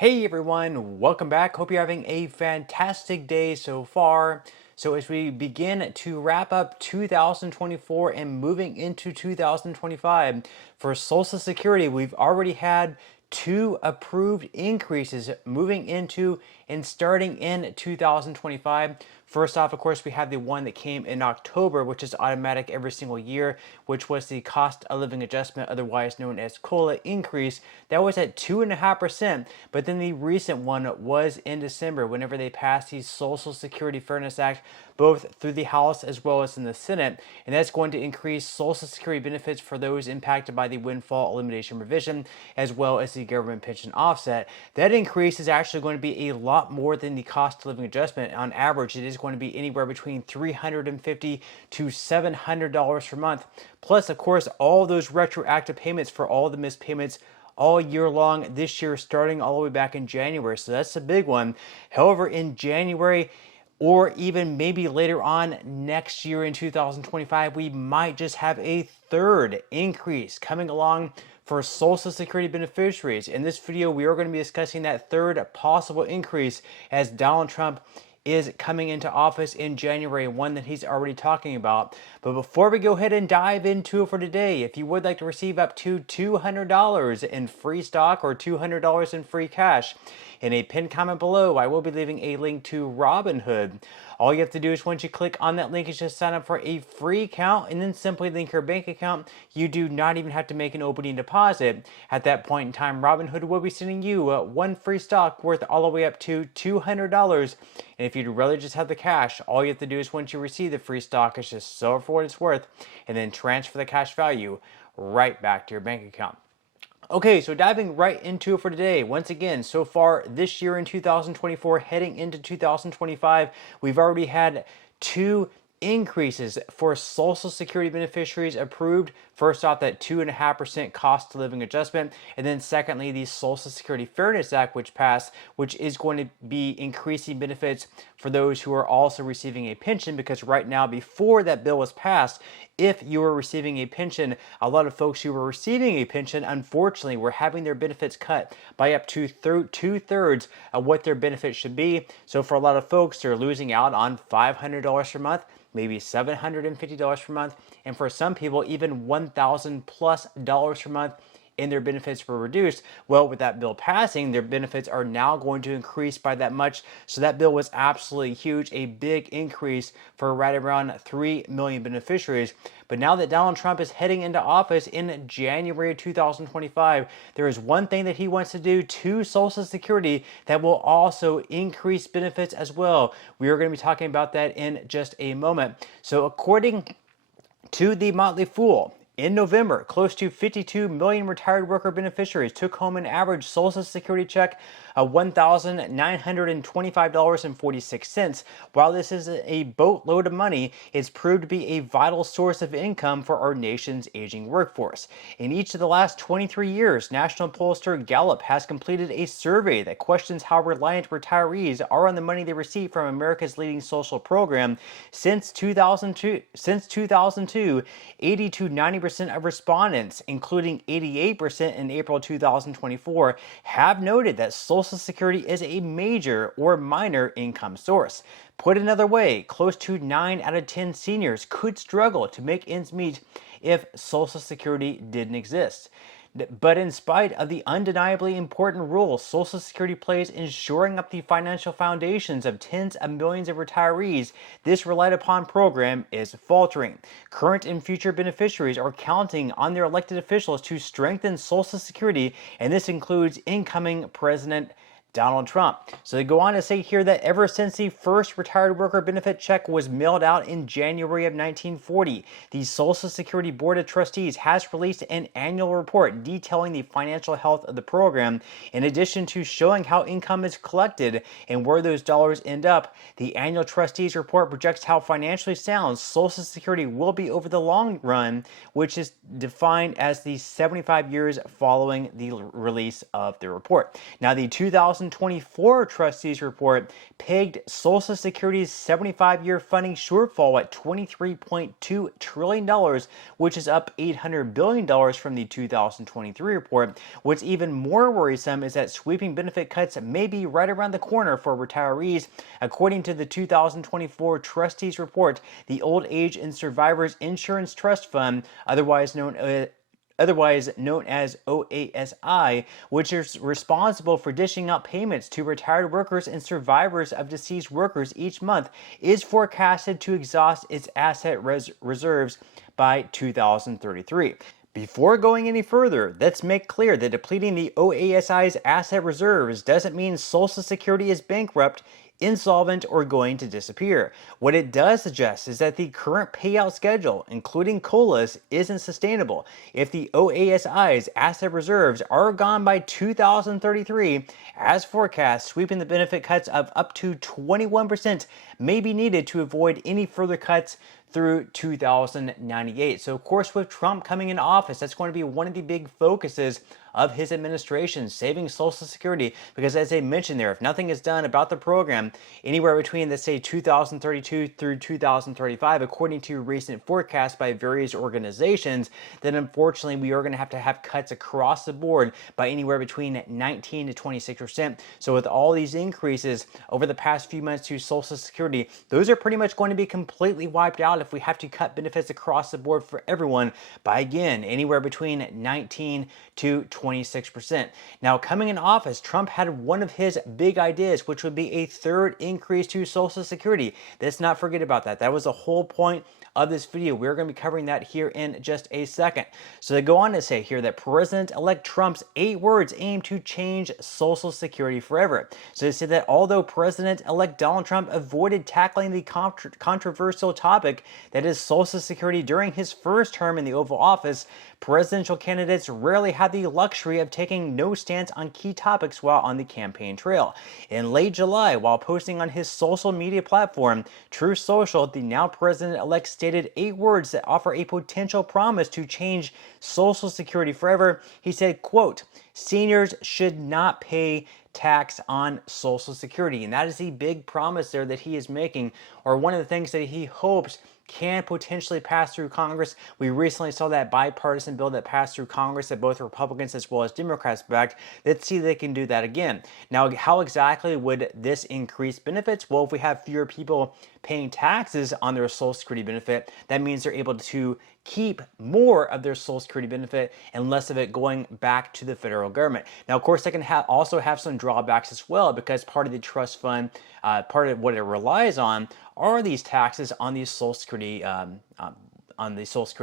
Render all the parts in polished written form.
Hey everyone, welcome back. Hope you're having a fantastic day so far. So, as we begin to wrap up 2024 and moving into 2025, for Social Security, we've already had two approved increases moving into and starting in 2025. First off, of course, we have the one that came in October, which is automatic every single year, which was the cost of living adjustment, otherwise known as COLA increase. That was at 2.5%. But then the recent one was in December, whenever they passed the Social Security Fairness Act, both through the House as well as in the Senate. And that's going to increase Social Security benefits for those impacted by the windfall elimination provision, as well as the government pension offset. That increase is actually going to be a lot more than the cost of living adjustment. On average, it is going to be anywhere between $350 to $700 per month. Plus, of course, all those retroactive payments for all the missed payments all year long this year, starting all the way back in January. So that's a big one. However, in January, or even maybe later on next year in 2025, we might just have a third increase coming along for Social Security beneficiaries. In this video, we are going to be discussing that third possible increase as Donald Trump is coming into office in January, one that he's already talking about. But before we go ahead and dive into it for today, if you would like to receive up to $200 in free stock or $200 in free cash, in a pinned comment below, I will be leaving a link to Robinhood. All you have to do is once you click on that link is just sign up for a free account and then simply link your bank account. You do not even have to make an opening deposit. At that point in time, Robinhood will be sending you one free stock worth all the way up to $200. And if you'd rather just have the cash, all you have to do is once you receive the free stock is just sell it for what it's worth and then transfer the cash value right back to your bank account. Okay, so diving right into it for today. Once again, so far this year in 2024, heading into 2025, we've already had two increases for Social Security beneficiaries approved. First off, that 2.5% cost of living adjustment, and then secondly, the Social Security Fairness Act, which passed, which is going to be increasing benefits for those who are also receiving a pension, because right now, before that bill was passed, if you were receiving a pension, a lot of folks who were receiving a pension, unfortunately, were having their benefits cut by up to two-thirds of what their benefits should be. So for a lot of folks, they're losing out on $500 per month, maybe $750 per month, and for some people, even $1,000 plus per month, and their benefits were reduced. Well, with that bill passing, their benefits are now going to increase by that much. So that bill was absolutely huge, a big increase for right around 3 million beneficiaries. But now that Donald Trump is heading into office in January 2025, there is one thing that he wants to do to Social Security that will also increase benefits as well. We are going to be talking about that in just a moment. So according to the Motley Fool, in November, close to 52 million retired worker beneficiaries took home an average Social Security check of $1,925.46. While this is a boatload of money, it's proved to be a vital source of income for our nation's aging workforce. In each of the last 23 years, national pollster Gallup has completed a survey that questions how reliant retirees are on the money they receive from America's leading social program. Since 2002, 80 to 90% of respondents, including 88% in April 2024, have noted that Social Security is a major or minor income source. Put another way, close to 9 out of 10 seniors could struggle to make ends meet if Social Security didn't exist. But in spite of the undeniably important role Social Security plays in shoring up the financial foundations of tens of millions of retirees, this relied upon program is faltering. Current and future beneficiaries are counting on their elected officials to strengthen Social Security, and this includes incoming President Donald Trump. So they go on to say here that ever since the first retired worker benefit check was mailed out in January of 1940, the Social Security Board of Trustees has released an annual report detailing the financial health of the program. In addition to showing how income is collected and where those dollars end up, the annual trustees report projects how financially sound Social Security will be over the long run, which is defined as the 75 years following the release of the report. Now, the 2000 2024 trustees report pegged Social Security's 75-year funding shortfall at $23.2 trillion, which is up $800 billion from the 2023 report. What's even more worrisome is that sweeping benefit cuts may be right around the corner for retirees. According to the 2024 trustees report, the Old Age and Survivors Insurance Trust Fund, otherwise known as OASI, which is responsible for dishing out payments to retired workers and survivors of deceased workers each month, is forecasted to exhaust its asset reserves by 2033. Before going any further, let's make clear that depleting the OASI's asset reserves doesn't mean Social Security is bankrupt, insolvent, or going to disappear. What it does suggest is that the current payout schedule, including COLAs, isn't sustainable. If the OASI's asset reserves are gone by 2033, as forecast, sweeping the benefit cuts of up to 21% may be needed to avoid any further cuts through 2098. So of course, with Trump coming into office, that's going to be one of the big focuses of his administration, saving Social Security, because as I mentioned there, if nothing is done about the program anywhere between, let's say, 2032 through 2035, according to recent forecasts by various organizations, then unfortunately we are going to have cuts across the board by anywhere between 19 to 26%. So with all these increases over the past few months to Social Security, those are pretty much going to be completely wiped out if we have to cut benefits across the board for everyone by, again, anywhere between 19 to 26%. Now, coming in office, Trump had one of his big ideas, which would be a third increase to Social Security. Let's not forget about that. That was the whole point of this video. We're going to be covering that here in just a second. So they go on to say here that President-elect Trump's 8 words aim to change Social Security forever. So they say that although President-elect Donald Trump avoided tackling the controversial topic that is Social Security during his first term in the Oval Office, presidential candidates rarely had the luxury of taking no stance on key topics while on the campaign trail. In late July, while posting on his social media platform, Truth Social, the now president-elect stated 8 words that offer a potential promise to change Social Security forever. He said, quote, "Seniors should not pay tax on Social Security." And that is the big promise there that he is making, or one of the things that he hopes can potentially pass through Congress. We recently saw that bipartisan bill that passed through Congress that both Republicans as well as Democrats backed. Let's see if they can do that again. Now, how exactly would this increase benefits? Well, if we have fewer people paying taxes on their Social Security benefit, that means they're able to keep more of their Social Security benefit and less of it going back to the federal government. Now, of course, they can also have some drawbacks as well, because part of the trust fund, part of what it relies on are these taxes on these Social Security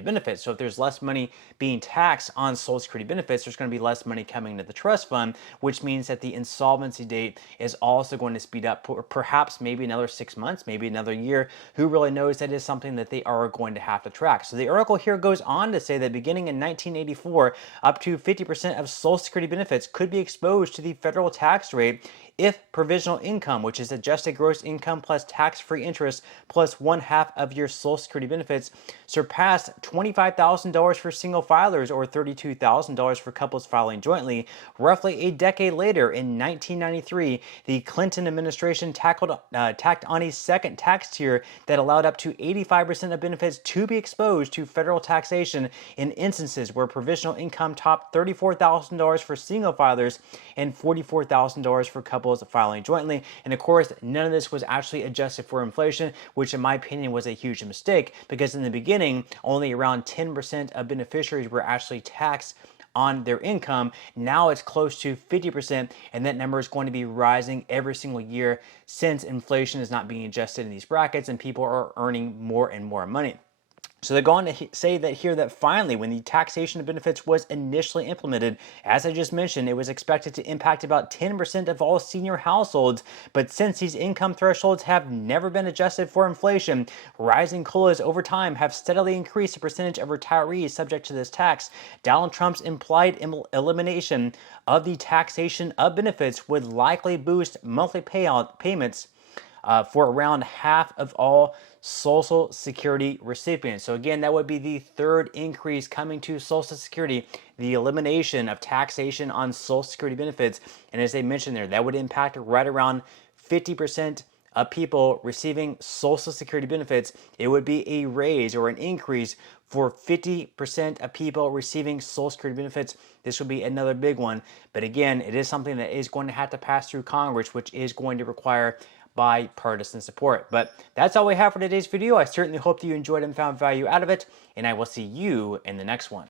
benefits. So if there's less money being taxed on Social Security benefits, there's going to be less money coming into the trust fund, which means that the insolvency date is also going to speed up, perhaps maybe another 6 months, maybe another year. Who really knows? That is something that they are going to have to track. So the article here goes on to say that beginning in 1984, up to 50% of Social Security benefits could be exposed to the federal tax rate if provisional income, which is adjusted gross income plus tax-free interest plus 1/2 of your Social Security benefits, surpassed $25,000 for single filers or $32,000 for couples filing jointly. Roughly a decade later, in 1993, the Clinton administration tacked on a second tax tier that allowed up to 85% of benefits to be exposed to federal taxation in instances where provisional income topped $34,000 for single filers and $44,000 for couples filing jointly. And of course, none of this was actually adjusted for inflation, which in my opinion was a huge mistake, because in the beginning, only around 10% of beneficiaries were actually taxed on their income. Now it's close to 50%, and that number is going to be rising every single year since inflation is not being adjusted in these brackets and people are earning more and more money. So they're going to say that here that finally, when the taxation of benefits was initially implemented, as I just mentioned, it was expected to impact about 10% of all senior households. But since these income thresholds have never been adjusted for inflation, rising COLAs over time have steadily increased the percentage of retirees subject to this tax. Donald Trump's implied elimination of the taxation of benefits would likely boost monthly payments for around half of all Social Security recipients. So again, that would be the third increase coming to Social Security, the elimination of taxation on Social Security benefits. And as they mentioned there, that would impact right around 50% of people receiving Social Security benefits. It would be a raise or an increase for 50% of people receiving Social Security benefits. This would be another big one. But again, it is something that is going to have to pass through Congress, which is going to require bipartisan support. But that's all we have for today's video. I certainly hope that you enjoyed and found value out of it, and I will see you in the next one.